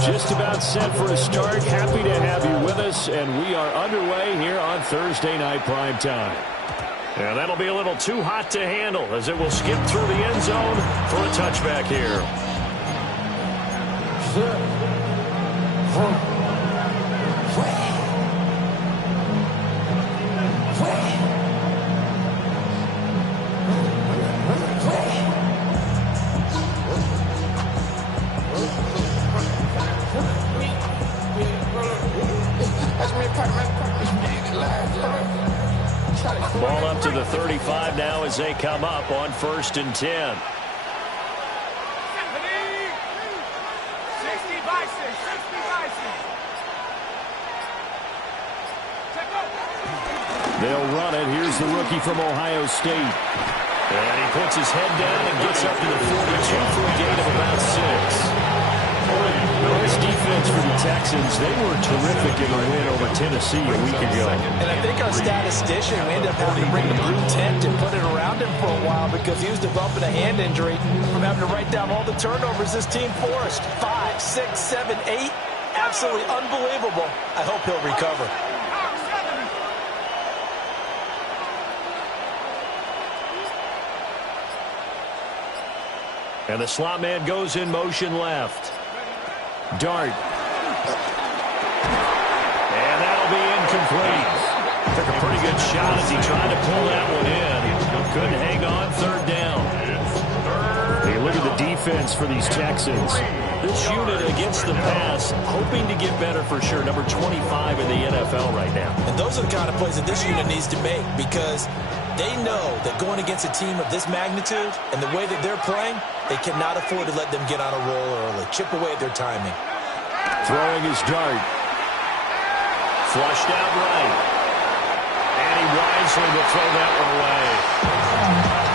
Just about set for a start. Happy to have you with us, and we are underway here on Thursday Night Prime Time. And that'll be a little too hot to handle as it will skip through the end zone for a touchback here. Ball up to the 35 now as they come up on 1st and 10. They'll run it. Here's the rookie from Ohio State. And he puts his head down and gets up to the 42 for a gain of about 6. This defense for the Texans, they were terrific in the win over Tennessee a week ago. And I think our statistician, we ended up having to bring the blue tent and put it around him for a while because he was developing a hand injury from having to write down all the turnovers this team forced. 5, 6, 7, 8. Absolutely unbelievable. I hope he'll recover. And the slot man goes in motion left. Dart. And that'll be incomplete. Took a pretty good shot as he tried to pull that one in. Couldn't hang on. 3rd down. Hey, look at the defense for these Texans. This unit against the pass, hoping to get better for sure. Number 25 in the NFL right now. And those are the kind of plays that this unit needs to make because they know that going against a team of this magnitude and the way that they're playing, they cannot afford to let them get on a roll early. Chip away at their timing. Throwing his dart. Flushed out right. And he wisely will throw that one away.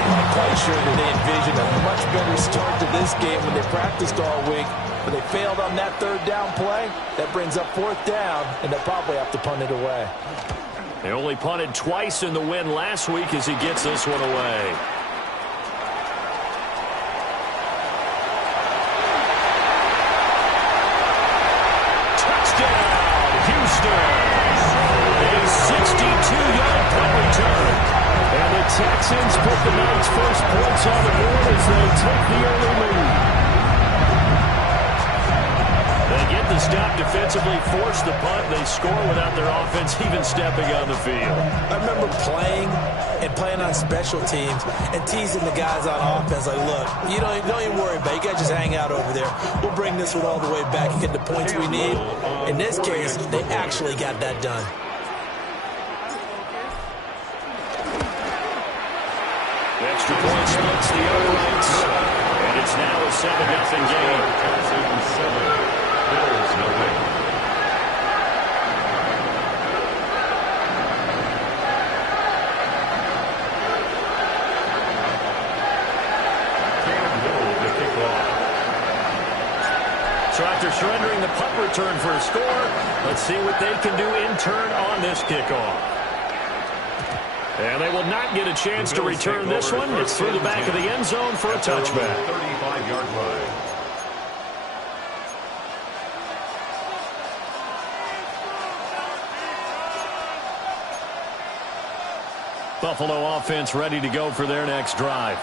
I'm quite sure that they envisioned a much better start to this game when they practiced all week. But they failed on that 3rd down play. That brings up 4th down, and they'll probably have to punt it away. They only punted twice in the win last week as he gets this one away. A 62-yard punt return. And the Texans put the night's first points on the board as they take the early lead. They get the stop defensively, force the punt. They score without their offense even stepping on the field. I remember playing on special teams and teasing the guys on offense like, look, you don't even worry about it. You guys just hang out over there. We'll bring this one all the way back and get the points we need. In this case, they actually got that done. Extra point splits the uprights, and it's now a 7-0 game. So after surrendering the punt return for a score, let's see what they can do in turn on this kickoff. And they will not get a chance to return this one. It's through the back of the end zone for a touchback. 35-yard line. Buffalo offense ready to go for their next drive.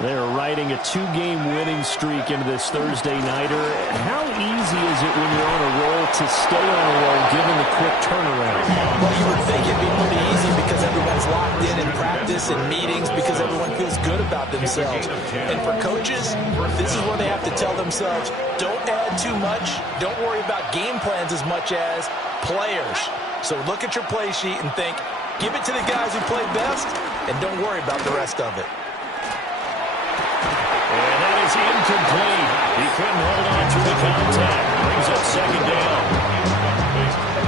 They are riding a 2-game winning streak into this Thursday nighter. How easy is it when you're on a roll to stay on a roll given the quick turnaround? Well, you would think it'd be pretty easy because everyone's locked in practice and meetings because everyone feels good about themselves. And for coaches, this is where they have to tell themselves, don't add too much. Don't worry about game plans as much as players. So look at your play sheet and think, give it to the guys who play best, and don't worry about the rest of it. And that is incomplete. He couldn't hold on to the contact. Brings up 2nd down.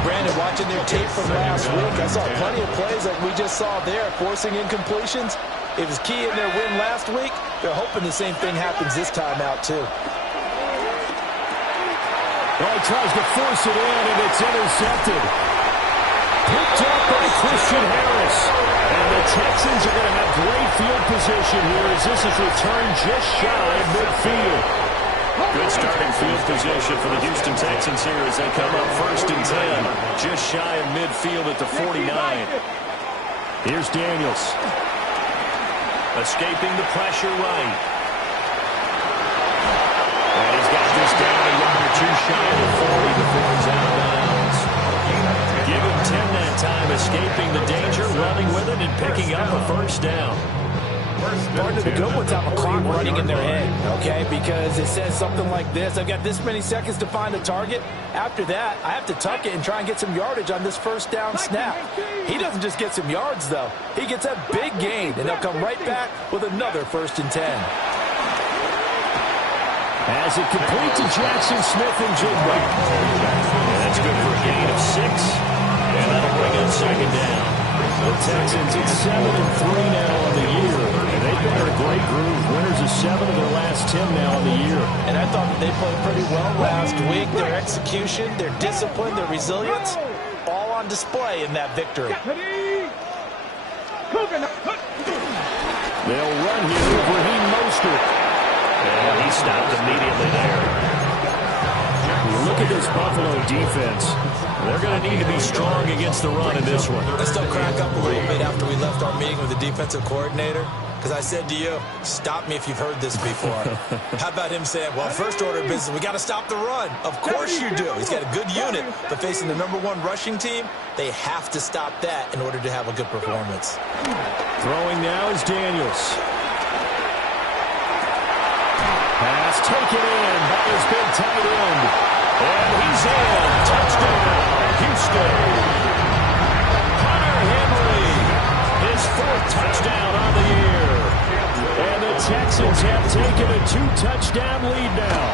Brandon, watching their tape from last week, I saw plenty of plays like we just saw there, forcing incompletions. It was key in their win last week. They're hoping the same thing happens this time out, too. Well, he tries to force it in, and it's intercepted. Picked up by Christian Harris. And the Texans are going to have great field position here as this is returned just shy of midfield. Good starting field position for the Houston Texans here as they come up 1st and 10. Just shy of midfield at the 49. Here's Daniels. Escaping the pressure right. And he's got this down a yard or two shy of the 40 before he's out of bounds. Give him 10 that time, escaping the danger, running with it, and picking up a 1st down. Part of the good ones have a clock running in their head, okay? Because it says something like this: I've got this many seconds to find a target. After that, I have to tuck it and try and get some yardage on this 1st down snap. He doesn't just get some yards, though. He gets a big gain, and they'll come right back with another 1st and 10. As it complete to Jackson Smith-Njigba. That's good for a gain of 6. And that'll bring up 2nd down. The Texans at 7-3 now on the year. And they've been in a great groove. Winners of 7 of their last 10 now on the year. And I thought that they played pretty well last week. Their execution, their discipline, their resilience, all on display in that victory. They'll run here with Raheem Mostert. And he stopped immediately there. Look at this Buffalo defense. They're going to need to be strong against the run in this one. I still crack up a little bit after we left our meeting with the defensive coordinator, because I said to you, stop me if you've heard this before. How about him saying, well, first order of business, we got to stop the run. Of course you do. He's got a good unit, but facing the #1 rushing team, they have to stop that in order to have a good performance. Throwing now is Daniels. Pass taken in by his big tight end. And he's in. Touchdown, Houston. Hunter Henry, his 4th touchdown on the year. And the Texans have taken a 2-touchdown lead now.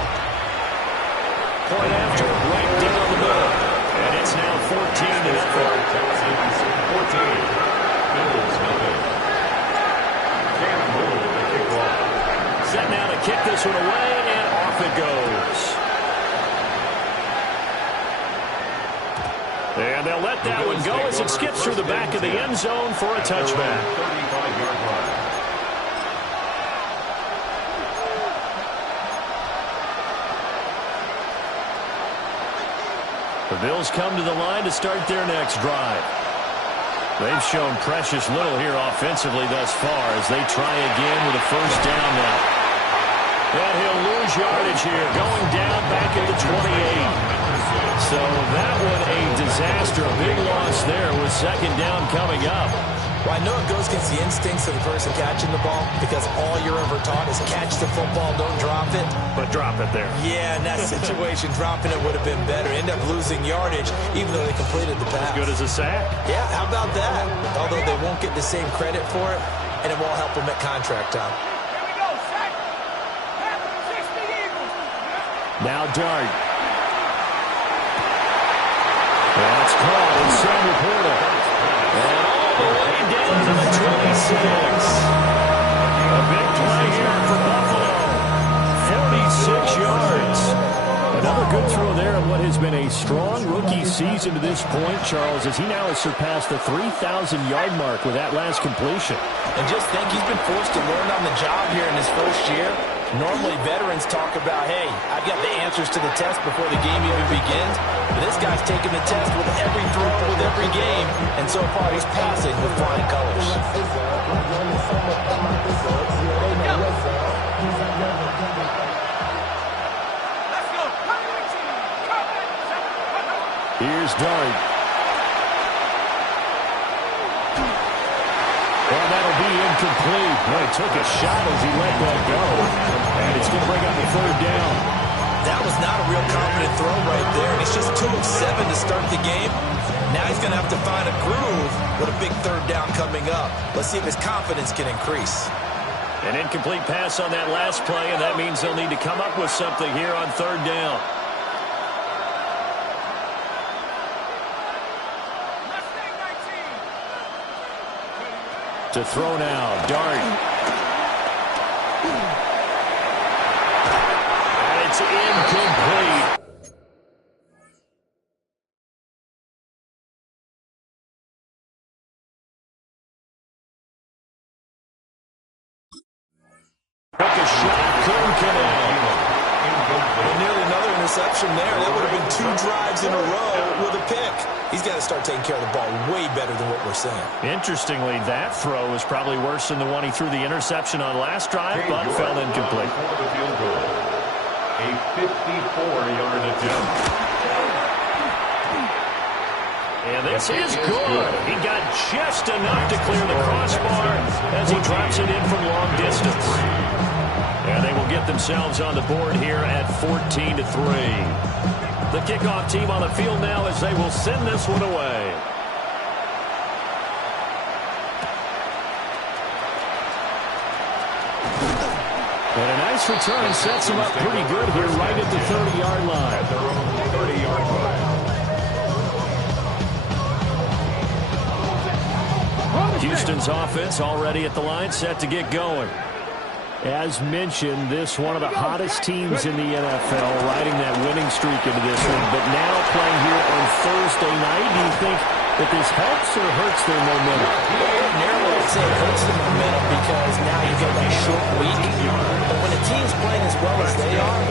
Point after, right down the middle. And it's now 14-0. Set now to kick this one away, and off it goes. And they'll let that one go as it skips through the back of the end zone for a touchback. The Bills come to the line to start their next drive. They've shown precious little here offensively thus far as they try again with a 1st down now. And he'll lose yardage here, going down back at the 28. So that one a disaster. A big loss there with 2nd down coming up. Well, I know it goes against the instincts of the person catching the ball, because all you're ever taught is catch the football, don't drop it. But drop it there. Yeah, in that situation, dropping it would have been better. End up losing yardage, even though they completed the pass. As good as a sack. Yeah, how about that? Although they won't get the same credit for it, and it won't help them at contract time. Now Dart. That's caught in Sam Laporta. And all the way down to the 26. A big play here for Buffalo. 46 yards. Another good throw there on what has been a strong rookie season to this point, Charles, as he now has surpassed the 3,000-yard mark with that last completion. And just think, he's been forced to learn on the job here in his first year. Normally, veterans talk about, hey, I've got the answers to the test before the game even begins. But this guy's taking the test with every throw, with every game. And so far, he's passing with flying colors. Here's Dart. Well, that'll be incomplete. Well, he took a shot as he let that go. And it's going to bring up the 3rd down. That was not a real confident throw right there. And he's just 2 of 7 to start the game. Now he's going to have to find a groove with a big 3rd down coming up. Let's see if his confidence can increase. An incomplete pass on that last play, and that means they'll need to come up with something here on 3rd down. To throw now, Dart. And it's incomplete. Took a shot, couldn't connect. interception there. That would have been 2 drives in a row with a pick. He's got to start taking care of the ball way better than what we're saying. Interestingly, that throw was probably worse than the one he threw the interception on last drive, but fell incomplete. A 54-yard attempt. And this is good. He got just enough to clear the crossbar as he drops it in from long distance. And they will get themselves on the board here at 14-3. The kickoff team on the field now as they will send this one away. And a nice return sets them up pretty good here right at the 30-yard line. At their own 30-yard line. Houston's offense already at the line, set to get going. As mentioned, this one of the hottest teams in the NFL, riding that winning streak into this one. But now playing here on Thursday night, do you think that this helps or hurts their momentum? Narrowly, I'd say it hurts the momentum because now you get that short week. But when a team's playing as well as they are,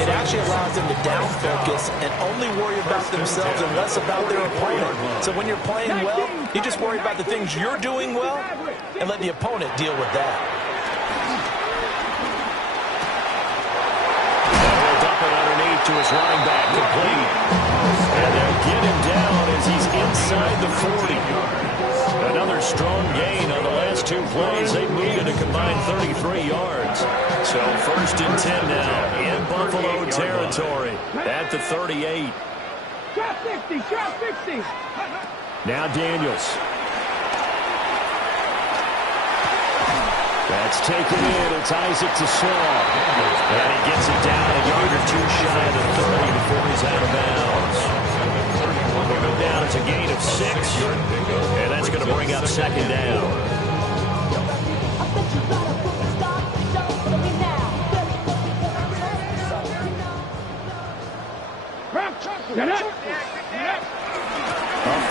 it actually allows them to down focus and only worry about themselves and less about their opponent. So when you're playing well, you just worry about the things you're doing well and let the opponent deal with that. To his running back, complete. And they'll get him down as he's inside the 40. Another strong gain on the last 2 plays. They moved it a combined 33 yards. So 1st and 10 now in Buffalo territory at the 38. Shot 60, shot 60. Now Daniels. That's taken in. It's Isaac to Slaw. And he gets it down a yard or 2 shy of the 30 before he's out of bounds. We'll go down. It's a gain of 6. And that's going to bring up 2nd down. Up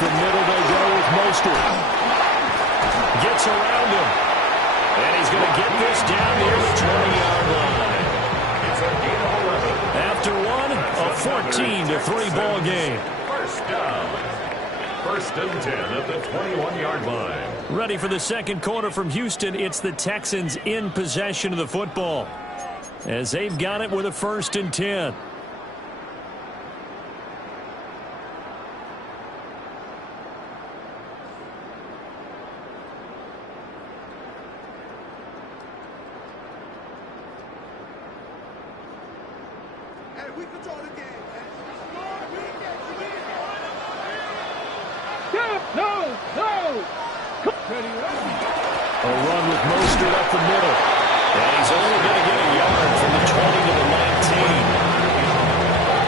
the middle they go with Mostert. Gets around him. And he's going to get this down near the 20-yard line. After one, a 14-3 ball game. First down. 1st and 10 at the 21-yard line. Ready for the second quarter from Houston. It's the Texans in possession of the football as they've got it with a 1st and 10. A run with Mostert up the middle. And he's only going to get a yard from the 20 to the 19.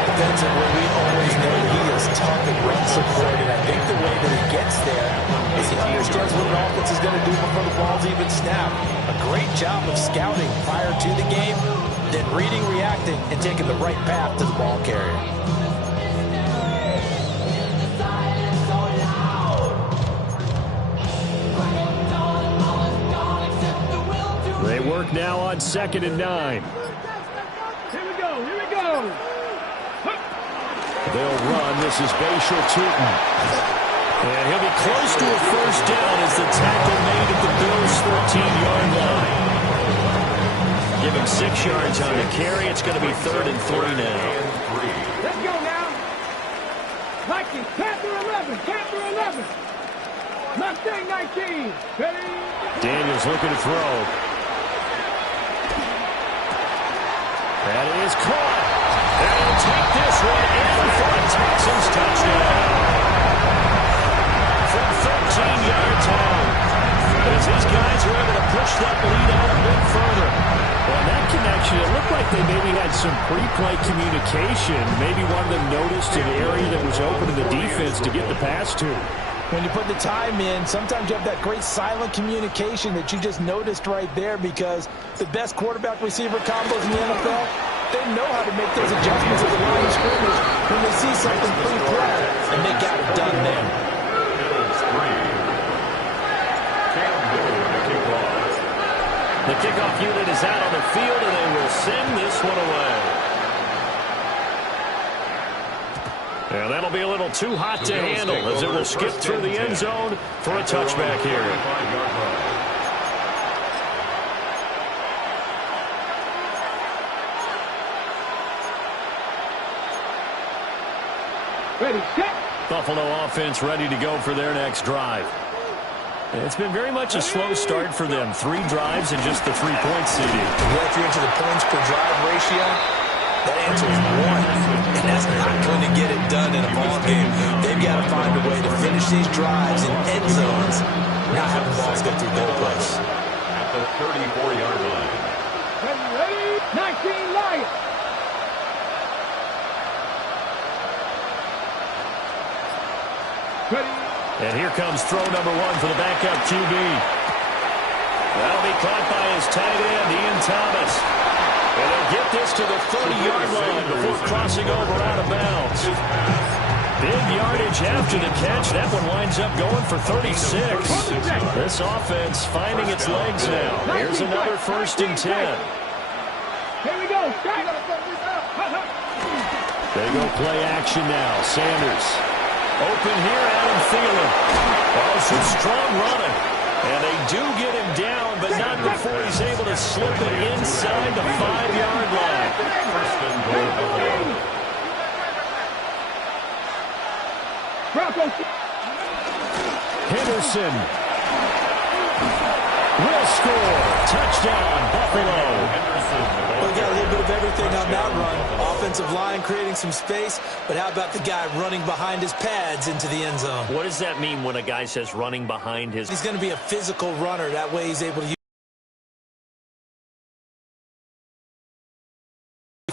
Defensively, we always know he is tough and run supported. I think the way that he gets there is he understands what an offense is going to do before the ball's even snapped. A great job of scouting prior to the game, then reading, reacting, and taking the right path to the ball carrier. They work now on 2nd and 9. Here we go, here we go. They'll run. This is Bashal Tootin. And he'll be close to a 1st down as the tackle made at the Bills' 14-yard line. Give him 6 yards on the carry. It's going to be 3rd and 3 now. Let's go now. Vikings, Panther 11, Panther 11. Mustang 19. Ready? Daniels looking to throw. That is caught. And he'll take this one in for a Texans touchdown. From 13 yards out. As these guys were able to push that lead out a bit further. Well, that connection, it looked like they maybe had some pre-play communication. Maybe one of them noticed an area that was open to the defense to get the pass to. When you put the time in, sometimes you have that great silent communication that you just noticed right there, because the best quarterback-receiver combos in the NFL, they know how to make those adjustments at the line of scrimmage when they see something pre-play, and they got it done there. The kickoff unit is out on the field, and they will send this one away. And that'll be a little too hot to handle as it will skip through the end zone for a touchback here. Ready, set. Buffalo offense ready to go for their next drive. It's been very much a slow start for them. 3 drives and just the 3-point seeding. Well, if you're into the points per drive ratio, that answer is 1. And that's not going to get it done in a ball game. They've got to find a way to finish these drives in end zones, not having balls go through goalposts. At the 34-yard line. Ready, 19 Lions. Ready. And here comes throw number 1 for the backup QB. That'll be caught by his tight end, Ian Thomas. And they'll get this to the 30-yard line before crossing over out of bounds. Big yardage after the catch. That one winds up going for 36. This offense finding its legs now. Here's another 1st and 10. Here we go. They go play action now. Sanders. Open here, Adam Thielen. Oh, some strong running. And they do get him down, but not before he's able to slip it inside the 5-yard line. First and goal. Henderson will score. Touchdown, Buffalo. Well, we got a little bit of everything on that run. Offensive line creating some space, but how about the guy running behind his pads into the end zone? What does that mean when a guy says running behind his... He's going to be a physical runner. That way he's able to use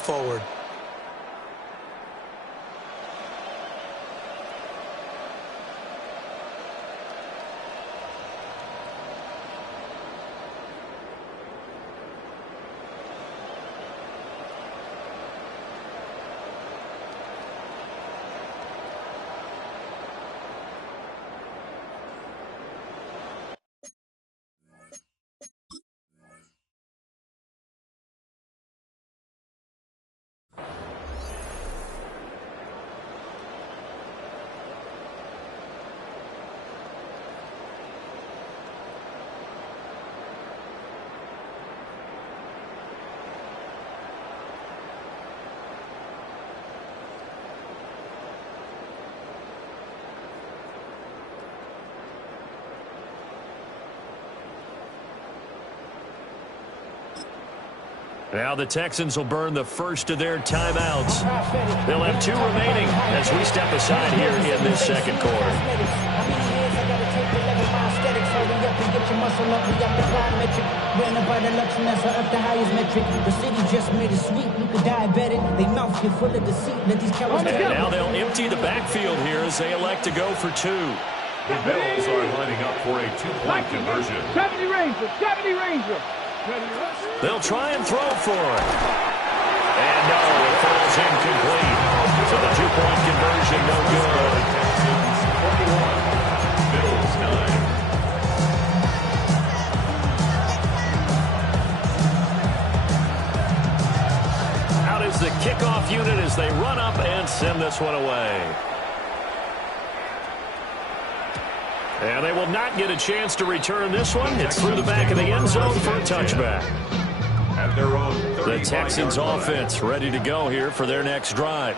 forward. Now the Texans will burn the first of their timeouts. They'll have 2 remaining as we step aside here in this second quarter. And now they'll empty the backfield here as they elect to go for 2. The Bills are lining up for a 2-point conversion. 70 Ranger, 70 Ranger. They'll try and throw for it. And no, it falls incomplete. So the 2-point conversion, no good. Texans 21, Bills 9. Out is the kickoff unit as they run up and send this one away. And they will not get a chance to return this one. It's through the back of the end zone for a touchback. At their own The Texans offense ready to go here for their next drive.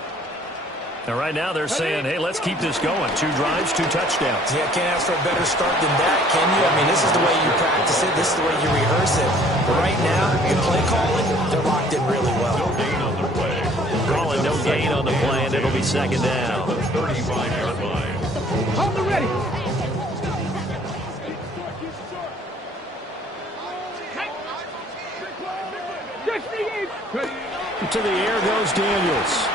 And right now they're saying, hey, let's keep this going. 2 drives, 2 touchdowns. Yeah, can't ask for a better start than that, can you? I mean, this is the way you practice it. This is the way you rehearse it. But right now, the play calling, they're locked in really well. No gain on the play. Calling no gain on the play, and it'll be second down. 35-yard line. Hold the ready. To the air goes Daniels.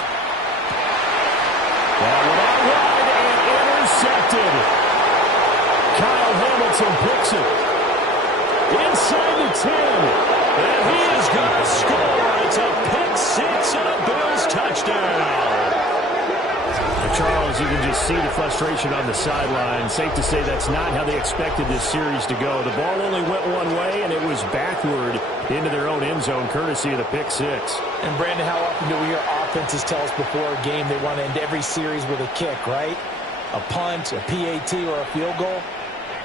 That one out wide and intercepted. Kyle Hamilton picks it. Inside the 10. And he is going to score. It's a pick 6 and a Bills touchdown. Charles, Charles, you can just see the frustration on the sideline. Safe to say that's not how they expected this series to go. The ball only went one way, and it was backward into their own end zone, courtesy of the pick six. And, Brandon, how often do we hear offenses tell us before a game they want to end every series with a kick, right? A punt, a PAT, or a field goal.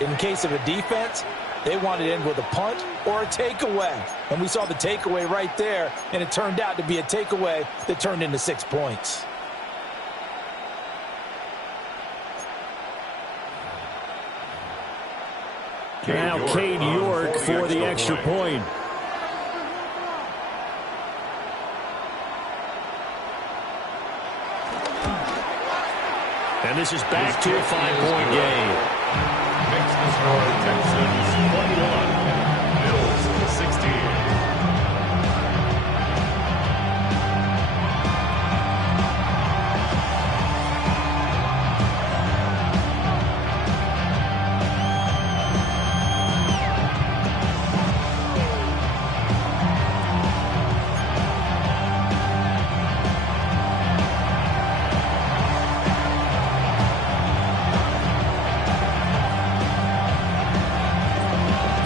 In case of a defense, they want to end with a punt or a takeaway. And we saw the takeaway right there, and it turned out to be a takeaway that turned into 6 points. Now Cade York for the extra point. And this is back to a 5-point game. Makes the score Texans 21, Bills 16.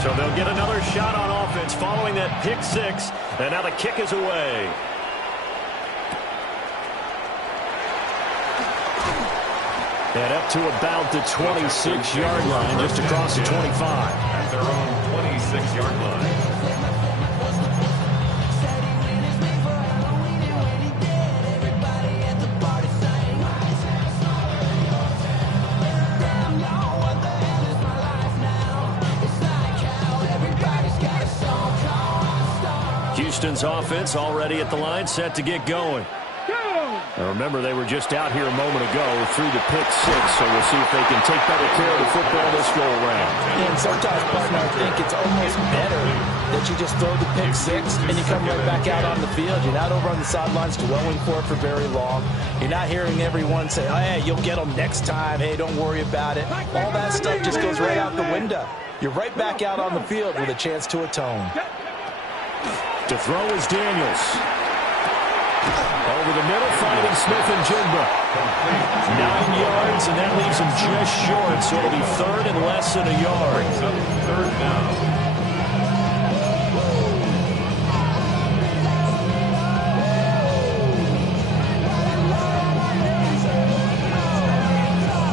So they'll get another shot on offense following that pick six, and now the kick is away. And up to about the 26-yard line, just across the 25. At their own 26-yard line. Houston's offense already at the line, set to get going. Now remember, they were just out here a moment ago through the pick six, so we'll see if they can take better care of the football this go-around. And sometimes, partner, I think it's almost better that you just throw the pick six and you come right back out on the field. You're not over on the sidelines dwelling for it for very long. You're not hearing everyone say, oh, hey, you'll get them next time. Hey, don't worry about it. All that stuff just goes right out the window. You're right back out on the field with a chance to atone. To throw is Daniels. Over the middle, finding Smith and Jigba. 9 yards, and that leaves him just short, so it'll be third and less than a yard. Third down.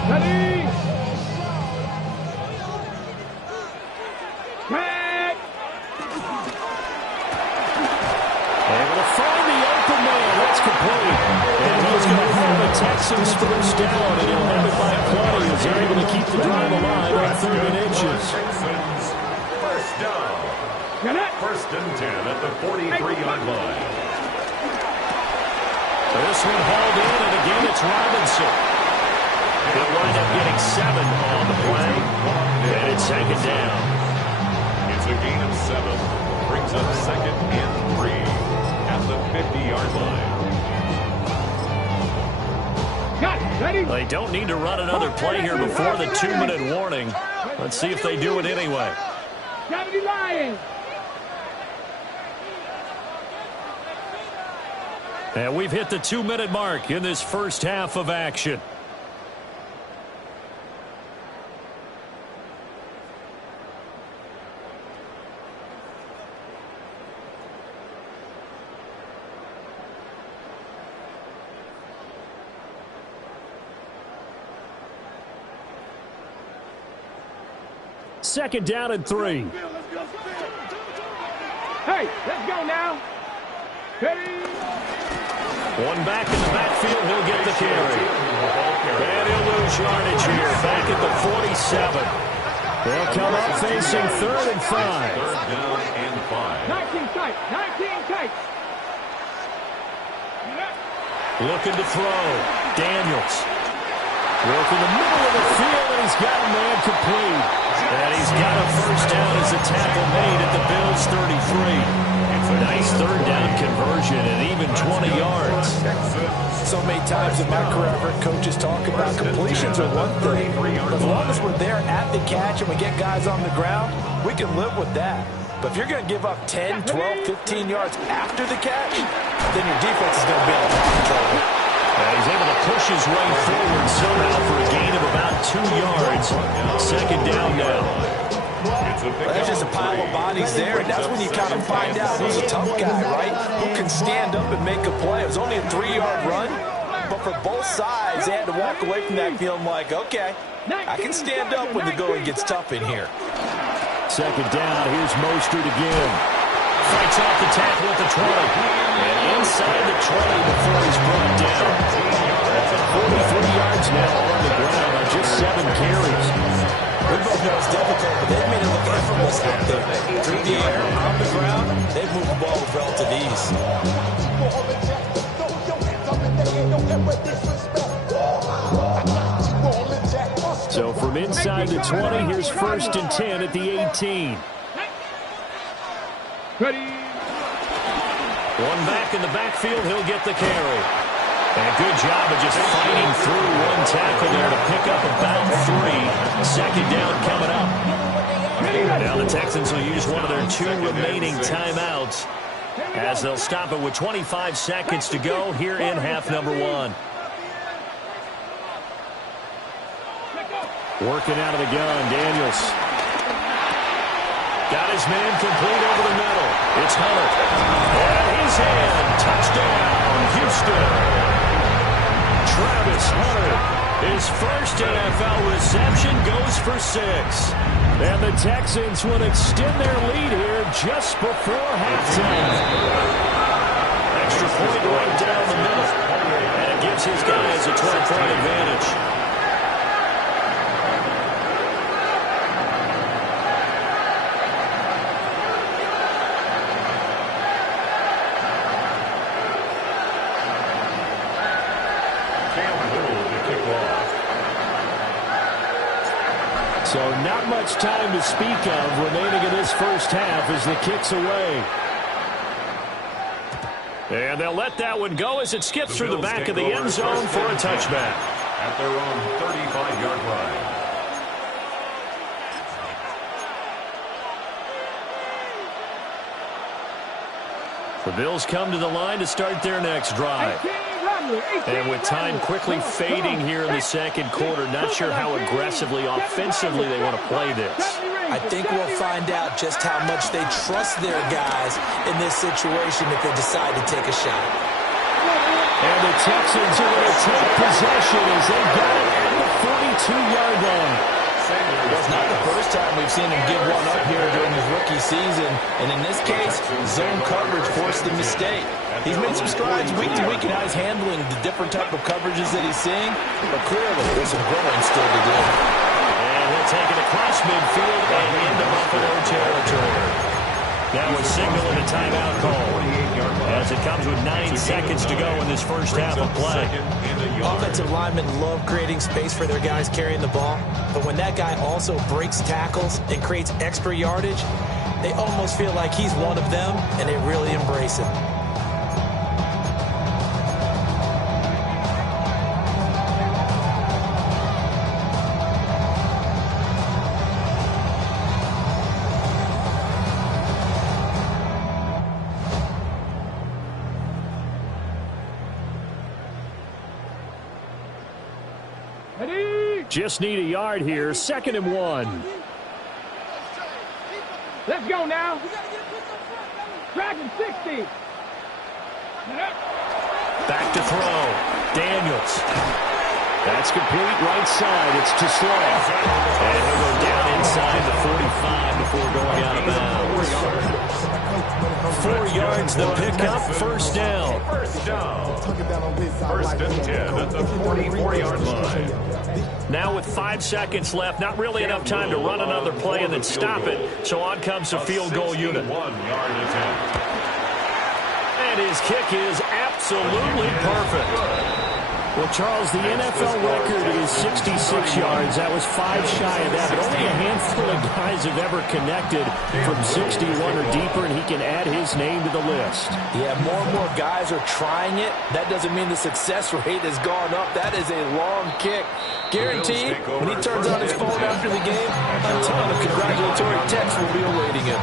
Ready? Back. Able to find the open man. That's complete. And he's going to have the Texans first down, and he'll have it by plenty as they're able to keep the drive alive on 3rd and inches. Texans first down. First and 10 at the 43-yard line. This one hauled in, and again it's Robinson. He'll wind up getting 7 on the play, and it's 2nd down. It's a gain of 7. Brings up 2nd and 3 at the 50-yard line. Got it. Ready? They don't need to run another play here before the 2-minute warning. Let's see if they do it anyway. 70 Lions. And we've hit the 2-minute mark in this first half of action. Second down and 3. Hey, let's go now. Ready? One back in the backfield, he'll get the carry. And he'll lose yardage here, back at the 47. They'll come up facing 3rd and 5. Third down and 5. 19 tight. 19 tight. Looking to throw. Daniels. Working the middle of the field, and he's got a man complete. And he's got a first down as the tackle made at the Bills' 33. Nice third down conversion and even 20 yards. So many times in my career, I've heard coaches talk about completions are one thing. As long as we're there at the catch and we get guys on the ground, we can live with that. But if you're going to give up 10, 12, 15 yards after the catch, then your defense is going to be able to control it. And he's able to push his way forward somehow for a gain of about 2 yards. Second down now. Well, that's just a pile of bodies there, and that's when you kind of find out who's a tough guy, right? Who can stand up and make a play. It was only a 3-yard run, but for both sides, they had to walk away from that feeling like, okay, I can stand up when the going gets tough in here. Second down, here's Mostert again. Fights off the tackle at the 20. And inside the 20 before he's brought down. 43 yards now on the ground on just 7 carries. We both know it's difficult, but they've made it look effortless out there. Through the air, on the ground, they've moved the ball with relative ease. So from inside the 20, here's 1st and 10 at the 18. Ready. One back in the backfield, he'll get the carry. And a good job of just fighting through one tackle there to pick up about 3. Second down coming up. Now the Texans will use one of their 2 remaining timeouts as they'll stop it with 25 seconds to go here in half number 1. Working out of the gun, Daniels. Got his man complete over the middle. It's Hunter. And he's in. Touchdown, Houston. Travis Hunter, his first NFL reception, goes for 6. And the Texans would extend their lead here just before halftime. Extra point right down the middle. And it gives his guys a 12-point advantage. So not much time to speak of remaining in this first half as the kick's away. And they'll let that one go as it skips through the back of the end zone for a touchback. At their own 35-yard line. The Bills come to the line to start their next drive. And with time quickly fading here in the second quarter, not sure how aggressively, offensively they want to play this. I think we'll find out just how much they trust their guys in this situation if they decide to take a shot. And the Texans are going to take possession as they got it at the 42-yard line. It's not the first time we've seen him give one up here during his rookie season. And in this case, zone coverage forced the mistake. He's made some strides week to week in how he's handling the different type of coverages that he's seeing. But clearly, there's some growing still to do. And he'll take it across midfield and into Buffalo territory. Now a signal and a timeout call as it comes with 9 seconds to go in this first half of play. Offensive linemen love creating space for their guys carrying the ball, but when that guy also breaks tackles and creates extra yardage, they almost feel like he's one of them, and they really embrace him. Just need a yard here. 2nd and 1. Let's go now. Dragon 60. Back to throw. Daniels. That's complete right side. It's to Slay. And he'll go down inside the 45 before going out of bounds. 4 yards the pickup. First down. First down. 1st and 10 at the 44-yard line. Now with 5 seconds left, not really enough time to run another play and then stop it. So on comes the field goal unit. 1-yard attempt. And his kick is absolutely perfect. Well, Charles, the NFL record is 66 yards. That was 5 shy of that, but only a handful of guys have ever connected from 61 or deeper, and he can add his name to the list. Yeah, more and more guys are trying it. That doesn't mean the success rate has gone up. That is a long kick. Guaranteed, when he turns on his phone after the game, a ton of congratulatory texts will be awaiting him.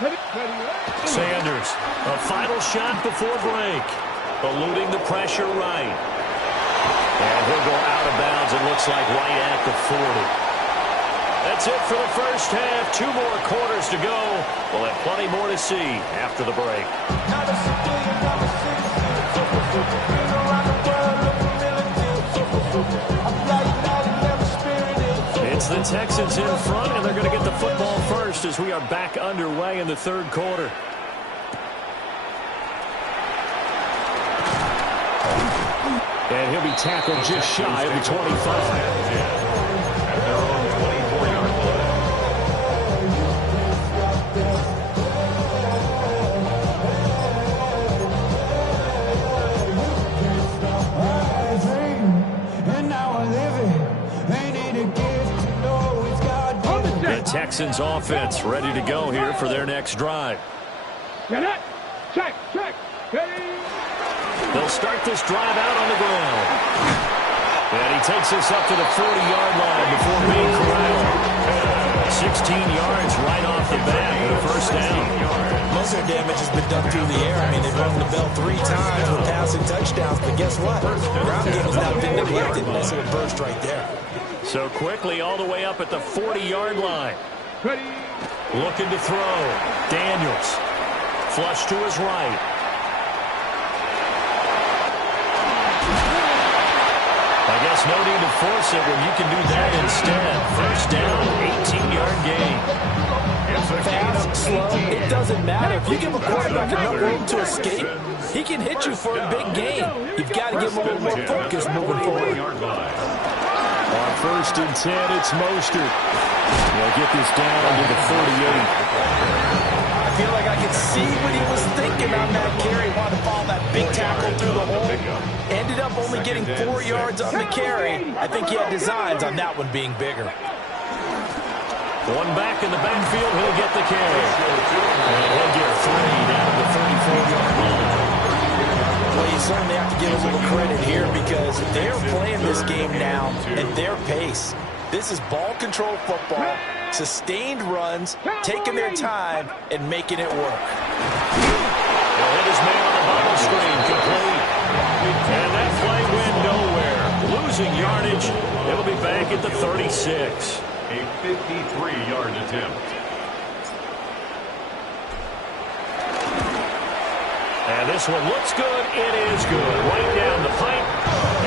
Sanders, a final shot before break. Eluding the pressure right. And he'll go out of bounds, it looks like, right at the 40. That's it for the first half. 2 more quarters to go. We'll have plenty more to see after the break. It's the Texans in front, and they're going to get the football first as we are back underway in the third quarter. And he'll be tackled just shy of the 25. The Texans offense ready to go here for their next drive. Check. They'll start this drive out on the ground. And he takes us up to the 40-yard line before being corralled. 16 yards right off the bat for the first down. Most of their damage has been done through the air. I mean, they've rung the bell 3 times with passing touchdowns, but guess what? Ground game has not been neglected. Nice little burst right there. So quickly all the way up at the 40-yard line. Looking to throw. Daniels. Flush to his right. I guess no need to force it when you can do that instead. First down, 18-yard gain. Fast, slow, it doesn't matter. If you give a quarterback enough room to escape, he can hit you for a big gain. You've got to give him a little more focus moving forward. On first and 10, it's Mostert. He'll get this down to the 48. I feel like I could see what he was thinking on that carry. Wanted to follow that big tackle through the hole. Ended up only getting 4 yards on the carry. I think he had designs on that one being bigger. One back in the backfield, he'll get the carry. And he'll get 3 down to the 34-yard line. Well, you certainly have to give a little credit here because they're playing this game now at their pace. This is ball control football, sustained runs, taking their time, and making it work. He'll hit his man on the bubble screen, complete. And that play went nowhere. Losing yardage, it'll be back at the 36. A 53-yard attempt. And this one looks good. It is good. Right down the pipe.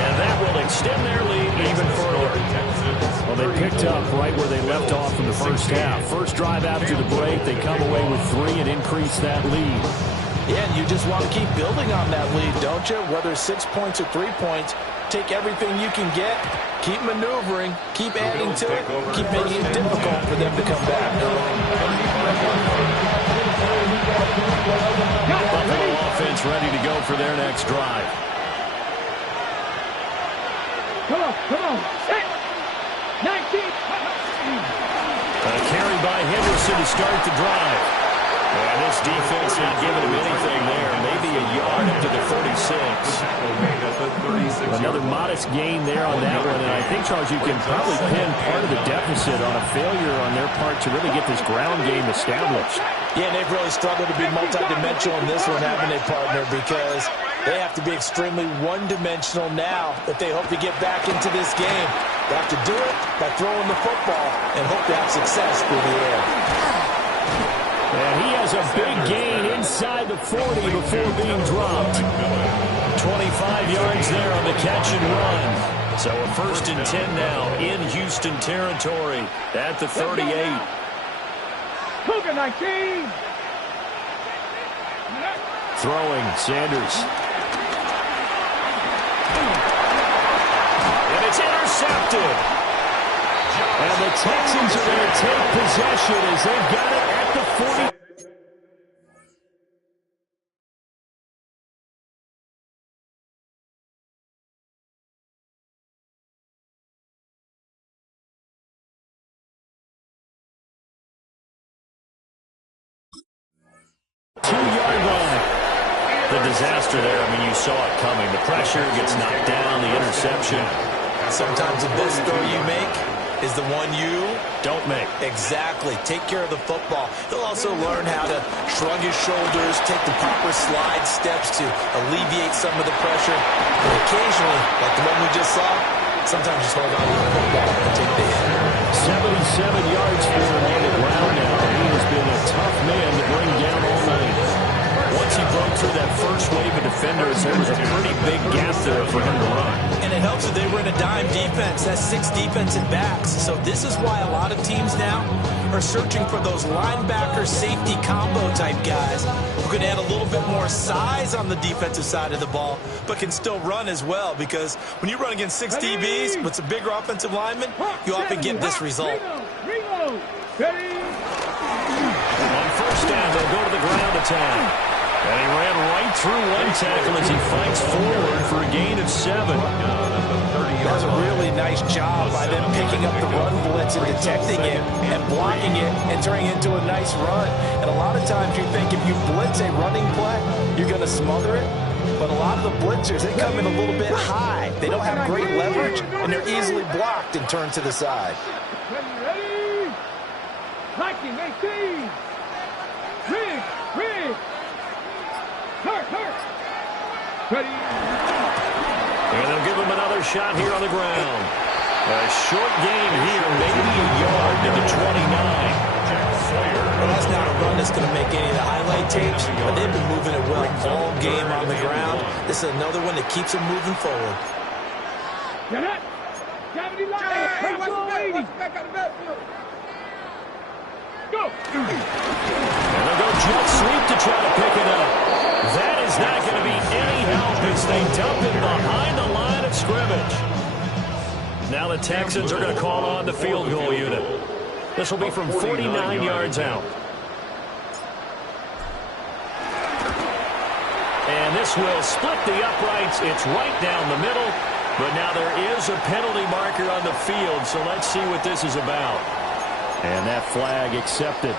And that will extend their lead even further. Well, they picked up right where they left off in the first half. First drive after the break, they come away with 3 and increase that lead. Yeah, and you just want to keep building on that lead, don't you? Whether it's 6 points or 3 points, take everything you can get, keep maneuvering, keep adding to it, keep making it difficult for them to come back. Buffalo offense ready to go for their next drive. Come on. 19. A carry by Henderson to start the drive. And this defense not giving him anything there. Maybe a yard up to the 36. Another modest gain there on that one. And I think, Charles, you can probably pin part of the deficit on a failure on their part to really get this ground game established. Yeah, and they've really struggled to be multidimensional in this one, haven't they, partner? Because they have to be extremely one-dimensional now if they hope to get back into this game. They have to do it by throwing the football and hope to have success through the air. And he has a big gain inside the 40 before being dropped. 25 yards there on the catch and run. So a first and 10 now in Houston territory at the 38. Cougar 19. Throwing, Sanders. And it's intercepted. And the Texans are going to take possession as they've got it at the 40. The disaster there, I mean, you saw it coming. The pressure gets knocked down, the interception. Sometimes the best throw you make is the one you don't make. Exactly. Take care of the football. He'll also learn how to shrug his shoulders, take the proper slide steps to alleviate some of the pressure. And occasionally, like the one we just saw, sometimes just hold on to the football and take the hit. 77 yards for him on the ground now. He has been a tough man to bring down all night. Once he broke through that first wave of defenders, there was a pretty big gap there for him to run. And it helps that they were in a dime defense. That's 6 defensive backs. So this is why a lot of teams now are searching for those linebacker safety combo type guys who can add a little bit more size on the defensive side of the ball, but can still run as well, because when you run against 6 DBs with some bigger offensive linemen, you often get this result. On first down, they'll go to the ground attack. And he ran right through one tackle as he fights forward for a gain of 7. That's a really nice job by them picking up the run blitz and detecting it and blocking it and turning it into a nice run. And a lot of times you think if you blitz a running play, you're going to smother it. But a lot of the blitzers, they come in a little bit high. They don't have great leverage, and they're easily blocked and turned to the side. Ready? Liking 18. Rig. Hurt. Ready. And they'll give him another shot here on the ground. A short gain here, maybe a yard to the 29. Well, that's not a run that's going to make any of the highlight tapes, but they've been moving it well all game on the ground. This is another one that keeps them moving forward. Get it. Gravity line. Go. And they'll go jet sweep to try to pick it up. That is not going to be any help as they dump it behind the line of scrimmage. Now the Texans are going to call on the field goal unit. This will be from 49 yards out. And this will split the uprights. It's right down the middle. But now there is a penalty marker on the field, so let's see what this is about. And that flag accepted.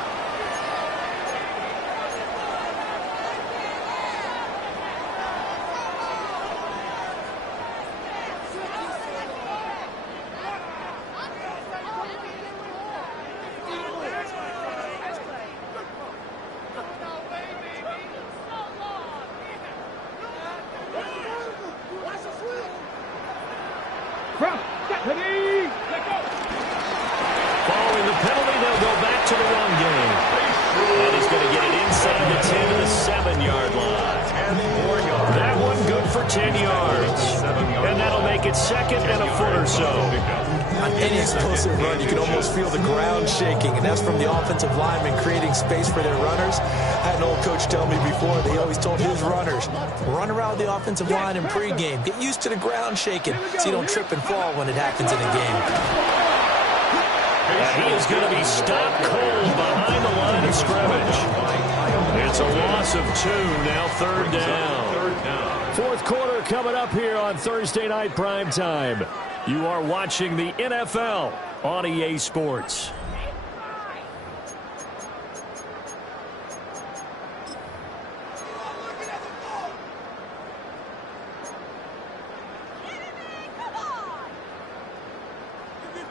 Following the penalty, they'll go back to the run game. And he's going to get it inside the 10 to the 7-yard line. That one good for 10 yards. And that'll make it second and a foot or so. On any explosive run, you can almost feel the ground shaking, and that's from the offensive linemen creating space for their runners. I had an old coach tell me before, they always told his runners, run around the offensive line in pregame. Get used to the ground shaking so you don't trip and fall when it happens in a game. And he is going to be stopped cold behind the line of scrimmage. It's a loss of 2, now third down. Fourth quarter coming up here on Thursday Night Primetime. You are watching the NFL on EA Sports.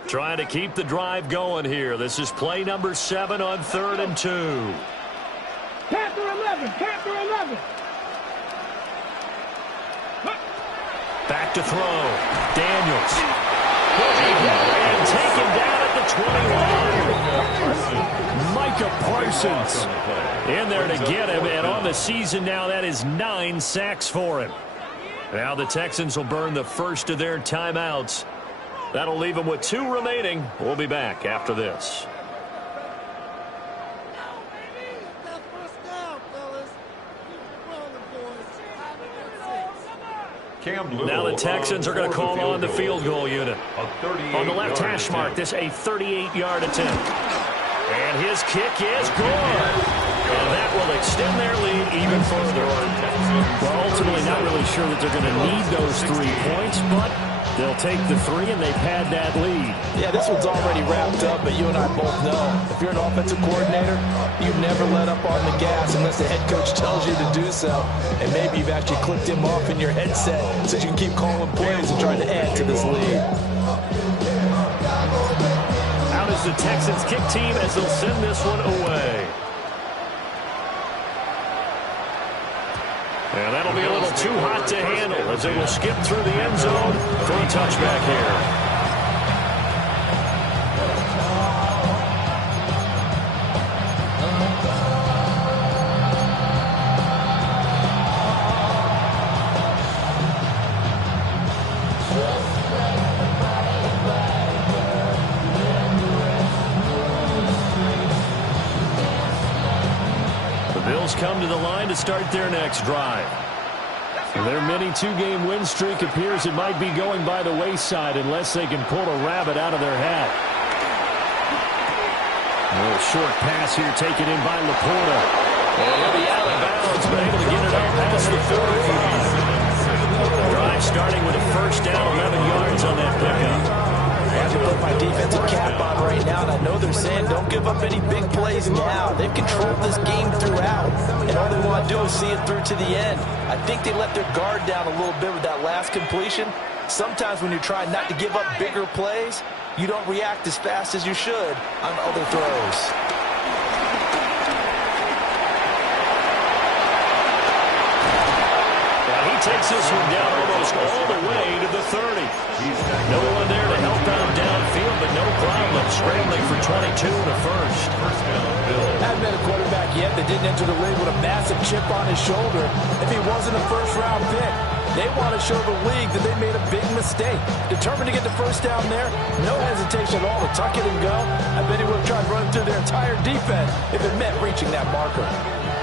Trying to keep the drive going here. This is play number 7 on 3rd and 2. Panther 11. Back to throw. Daniels. And taken down at the 21. Micah Parsons in there to get him. And on the season now, that is 9 sacks for him. Now the Texans will burn the first of their timeouts. That'll leave them with 2 remaining. We'll be back after this. Now the Texans are going to call on the field goal unit. On the left hash mark, this a 38-yard attempt. And his kick is good. And that will extend their lead even further. Well, ultimately not really sure that they're going to need those 3 points, but they'll take the 3 and they've had that lead. Yeah, this one's already wrapped up, but you and I both know if you're an offensive coordinator, you never let up on the gas unless the head coach tells you to do so. And maybe you've actually clicked him off in your headset so you can keep calling plays and trying to add to this lead. the Texans kick team as they'll send this one away. And that'll be a little too hot to handle as they will skip through the end zone for a touchback here. Come to the line to start their next drive. Their mini two-game win streak appears it might be going by the wayside unless they can pull a rabbit out of their hat. A little short pass here taken in by Laporta. And he'll be out of bounds, but able to get it out past the 45. Drive starting with a first down, 11 yards on that pickup. I have to put my defensive cap on right now, and I know they're saying don't give up any big plays now. They've controlled this game throughout, and all they want to do is see it through to the end. I think they let their guard down a little bit with that last completion. Sometimes when you're trying not to give up bigger plays, you don't react as fast as you should on other throws. Takes this one down almost all the way to the 30. No one there to help out downfield, but no problem. Scrambling for 22 and a first. Hadn't been a quarterback yet that didn't enter the league with a massive chip on his shoulder. If he wasn't a first-round pick, they want to show the league that they made a big mistake. Determined to get the first down there, no hesitation at all to tuck it and go. I bet he would have tried running through their entire defense if it meant reaching that marker.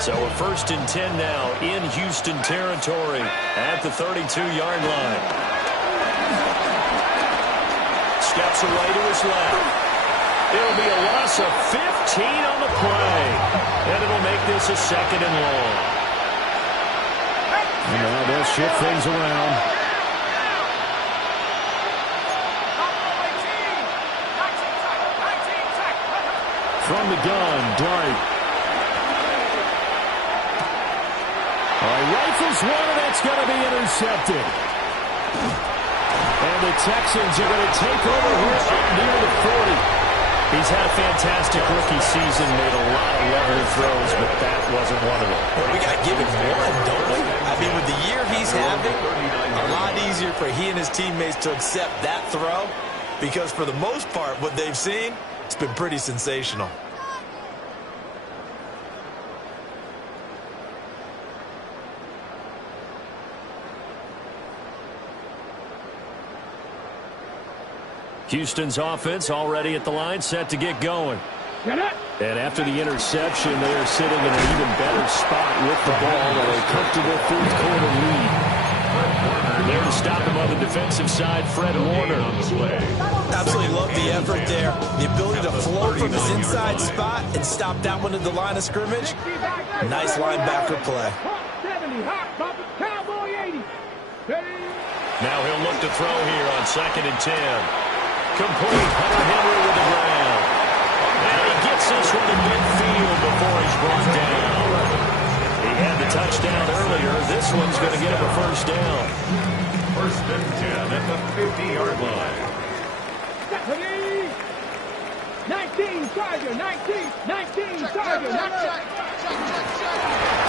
So a 1st and 10 now in Houston territory at the 32-yard line. Steps away to his left. It'll be a loss of 15 on the play. And it'll make this a 2nd and long. Now they'll shift things around. From the gun, Dart. Rifles one, and that's going to be intercepted. And the Texans are going to take over here near the 40. He's had a fantastic rookie season, made a lot of level throws, but that wasn't one of them. Well, we got to give him one, don't we? I mean, with the year he's having, a lot easier for he and his teammates to accept that throw because for the most part, what they've seen, it's been pretty sensational. Houston's offense already at the line, set to get going. And after the interception, they are sitting in an even better spot with the ball with a comfortable 4th quarter lead. There to stop him on the defensive side, Fred Warner. Absolutely love the effort there. The ability to float from his inside spot and stop that one at the line of scrimmage. Nice linebacker play. Now he'll look to throw here on 2nd and 10. Complete. Hunter Henry with the ground. And he gets this one in midfield before he's brought down. He had the touchdown earlier. This one's going to get him a first down. 1st and 10 at the 50-yard line. 19, Charger, 19, Charger.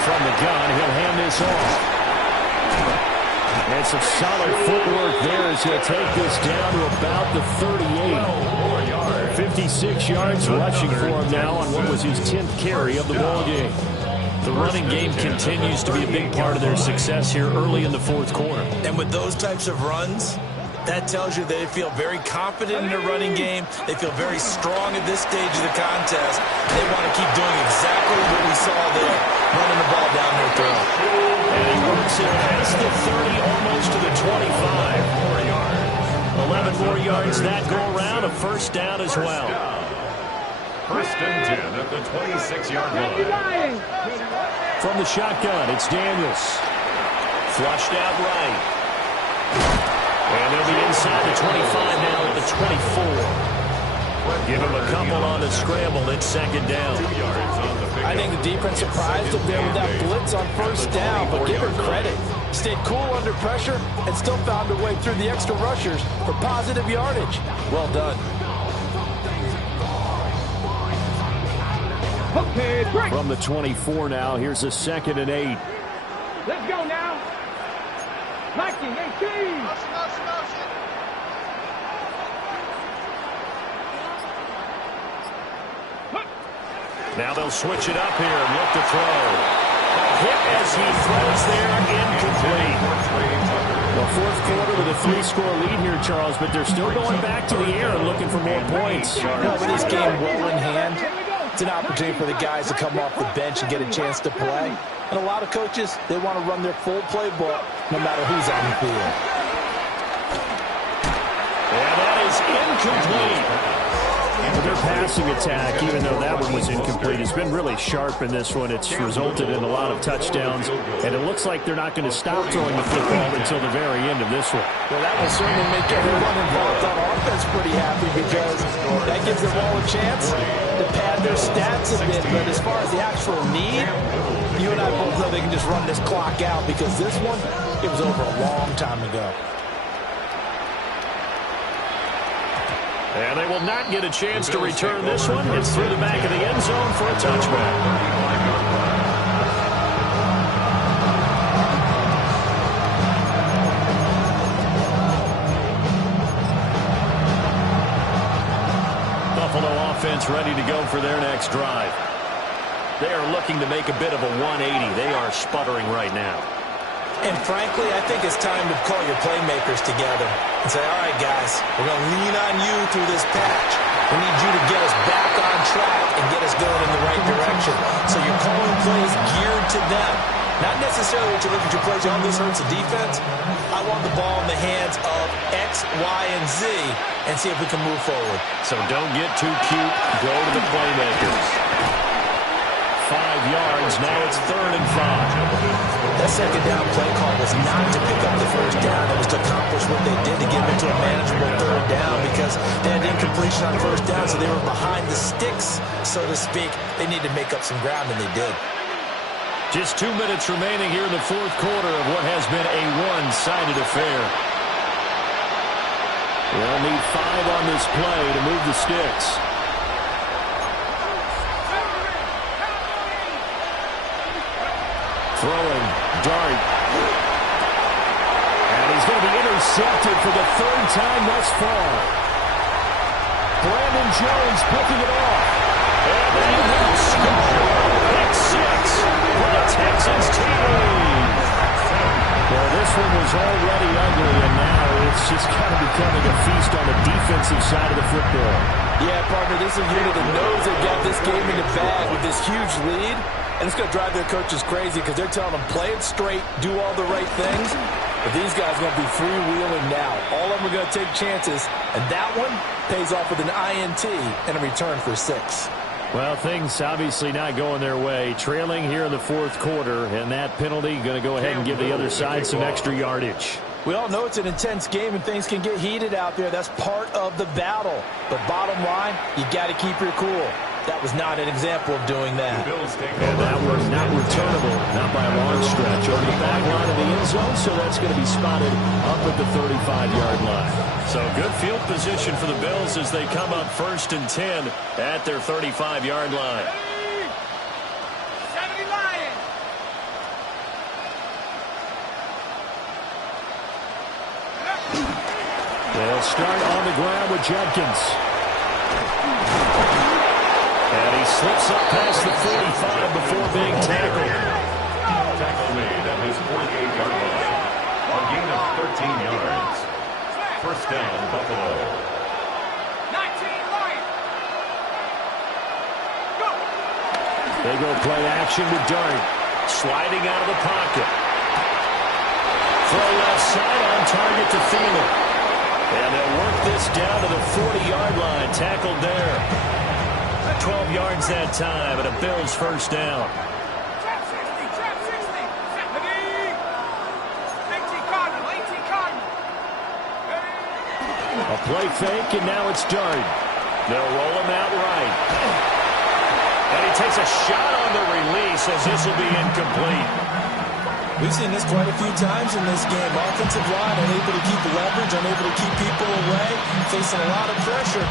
From the gun, he'll hand this off. And some solid footwork there as he'll take this down to about the 38. 56 yards rushing for him now on what was his 10th carry of the ballgame. The running game continues to be a big part of their success here early in the 4th quarter. And with those types of runs, that tells you they feel very confident in their running game. They feel very strong at this stage of the contest. They want to keep doing exactly what we saw there, running the ball down their throat. And he works it past the 30, almost to the 25. 11 more yards that go around, a first down as well. 1st and 10 at the 26-yard line. From the shotgun, it's Daniels. Flushed out right. And they'll be inside the 25 now at the 24. Give him a couple on the scramble. It's 2nd down. I think the defense surprised him there with that blitz on 1st down, but give him credit. Stayed cool under pressure and still found a way through the extra rushers for positive yardage. Well done. Okay, break. From the 24 now, here's a 2nd and 8. Let's go now. 19-18. Now they'll switch it up here and look to throw. A hit as he throws there, incomplete. Well, 4th quarter with a 3-score lead here, Charles, but they're still going back to the air and looking for more points. With this game well in hand, it's an opportunity for the guys to come off the bench and get a chance to play. And a lot of coaches, they want to run their full playbook no matter who's on the field. And that is incomplete. Their passing attack, even though that one was incomplete, has been really sharp in this one. It's resulted in a lot of touchdowns, and it looks like they're not going to stop throwing the football until the very end of this one. Well, that will certainly make everyone involved on offense pretty happy because that gives them all a chance to pad their stats a bit. But as far as the actual need, you and I both know they can just run this clock out because this one, it was over a long time ago. And they will not get a chance to return this one. It's through the back of the end zone for a touchback. Buffalo offense ready to go for their next drive. They are looking to make a bit of a 180. They are sputtering right now. And frankly, I think it's time to call your playmakers together and say, all right, guys, we're going to lean on you through this patch. We need you to get us back on track and get us going in the right direction. So you're calling plays geared to them. Not necessarily that you look at your plays, oh, this hurts the defense. I want the ball in the hands of X, Y, and Z and see if we can move forward. So don't get too cute. Go to the playmakers. 5 yards. Now it's 3rd and 5. That second down play call was not to pick up the first down. It was to accomplish what they did to get into a manageable 3rd down because they had incompletion on first down, so they were behind the sticks, so to speak. They needed to make up some ground, and they did. Just 2 minutes remaining here in the 4th quarter of what has been a one-sided affair. They'll need 5 on this play to move the sticks. Throwing, dart. And he's going to be intercepted for the 3rd time thus far. Brandon Jones picking it off. And they will score. Pick 6 for the Texans team. Well, this one was already ugly, and now it's just kind of becoming a feast on the defensive side of the football. Yeah, partner, this is a unit that knows they've got this game in the bag with this huge lead. And it's going to drive their coaches crazy because they're telling them, play it straight, do all the right things. But these guys are going to be freewheeling now. All of them are going to take chances. And that one pays off with an INT and a return for 6. Well, things obviously not going their way. Trailing here in the 4th quarter. And that penalty going to go ahead and give the other side some extra yardage. We all know it's an intense game and things can get heated out there. That's part of the battle. But bottom line, you got to keep your cool. That was not an example of doing that. And that was not returnable, not by a long stretch. Over the back line of the end zone, so that's going to be spotted up at the 35-yard line. So good field position for the Bills as they come up 1st and 10 at their 35-yard line. 70 Lions. They'll start on the ground with Judkins. And he slips up past the 45 before being tackled. Tackle made at his 48-yard line. A gain of 13 yards. 1st down, Buffalo. 19 Lions. Go. They go play action with Dart. Sliding out of the pocket. Throw left side on target to Thielen. And they'll work this down to the 40-yard line. Tackled there. 12 yards that time, and a Bills 1st down. Trap 60, trap 60. 18 Cardinal, 18 Cardinal. A play fake, and now it's Dart. They'll roll him out right. And he takes a shot on the release as this will be incomplete. We've seen this quite a few times in this game. Offensive line unable to keep leverage, unable to keep people away, facing a lot of pressure.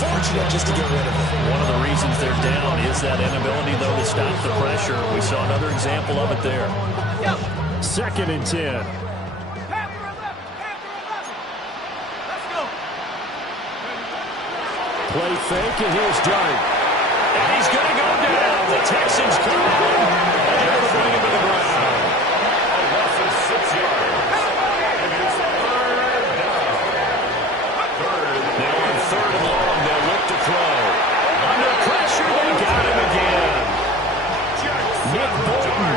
Fortunate just to get rid of it. One of the reasons they're down is that inability, though, to stop the pressure. We saw another example of it there. 2nd and 10. Play fake, and here's Dart. And he's going to go down. The Texans come out and able to bring him to the ground. A loss of 6 yards. And it's 3rd down. Now on 3rd and long, they'll look to throw. Under pressure, they got him again. Nick Bolton.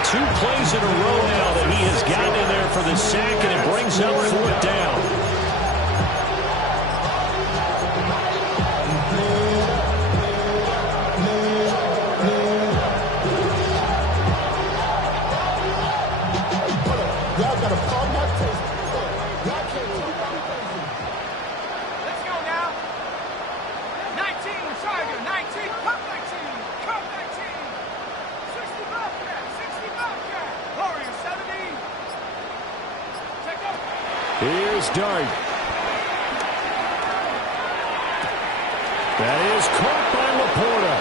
2 plays in a row now that he has gotten in there for the sack, and it brings up 4th down. Here's Dart. That is caught by Laporta.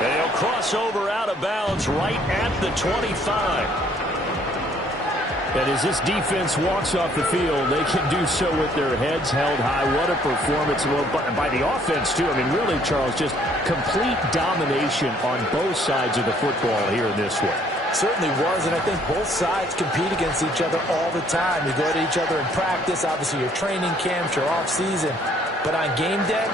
They'll cross over out of bounds right at the 25. And as this defense walks off the field, they can do so with their heads held high. What a performance by the offense, too. I mean, really, Charles, just complete domination on both sides of the football here in this one. Certainly was, and I think both sides compete against each other all the time. You go to each other in practice, obviously your training camps, your off-season. But on game day,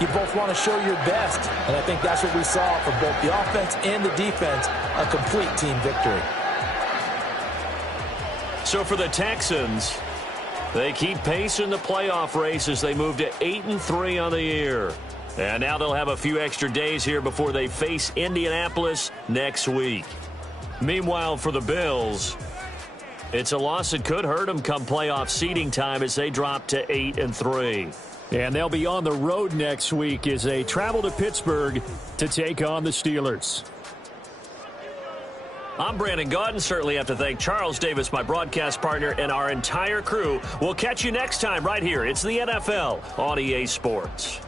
you both want to show your best. And I think that's what we saw from both the offense and the defense, a complete team victory. So for the Texans, they keep pace in the playoff race as they move to 8-3 on the year. And now they'll have a few extra days here before they face Indianapolis next week. Meanwhile, for the Bills, it's a loss that could hurt them come playoff seeding time as they drop to 8-3. And they'll be on the road next week as they travel to Pittsburgh to take on the Steelers. I'm Brandon Gaudin. Certainly have to thank Charles Davis, my broadcast partner, and our entire crew. We'll catch you next time right here. It's the NFL on EA Sports.